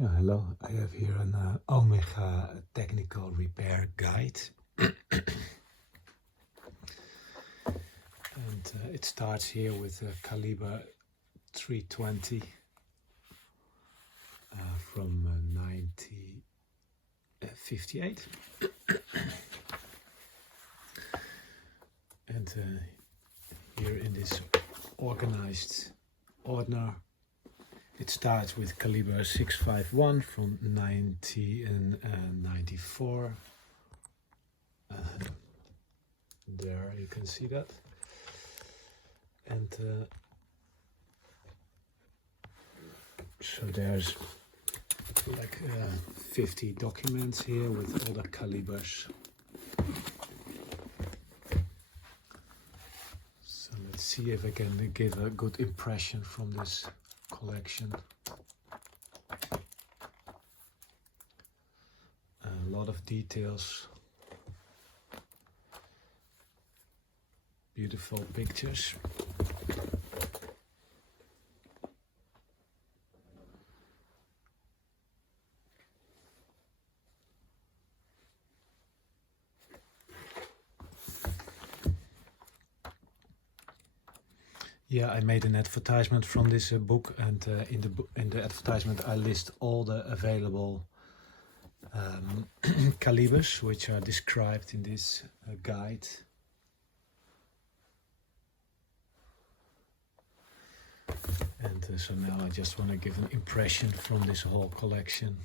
Yeah, hello. I have here an Omega technical repair guide. And it starts here with a Calibre 320 from 1958. And here in this organized order, it starts with Calibre 651 from 1994. There you can see that. And so there's like 50 documents here with all the calibers. So let's see if I can give a good impression from this collection. A lot of details, beautiful pictures. Yeah, I made an advertisement from this book, and in the advertisement I list all the available calibers which are described in this guide. And so now I just want to give an impression from this whole collection.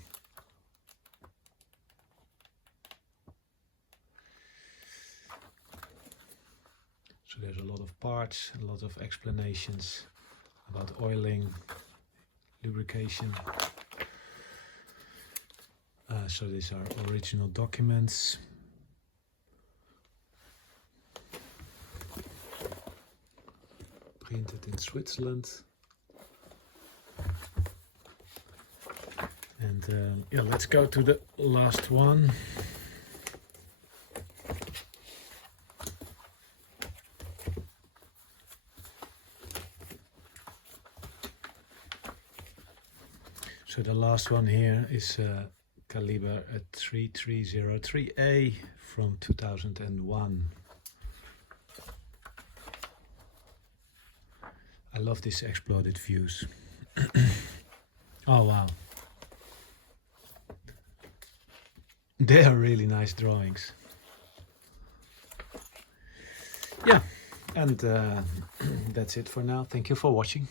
So there's a lot of parts, a lot of explanations about oiling, lubrication. So these are original documents. Printed in Switzerland. And yeah, let's go to the last one. So the last one here is Calibre 3303A from 2001. I love these exploded views. Oh wow. They are really nice drawings. Yeah, and that's it for now. Thank you for watching.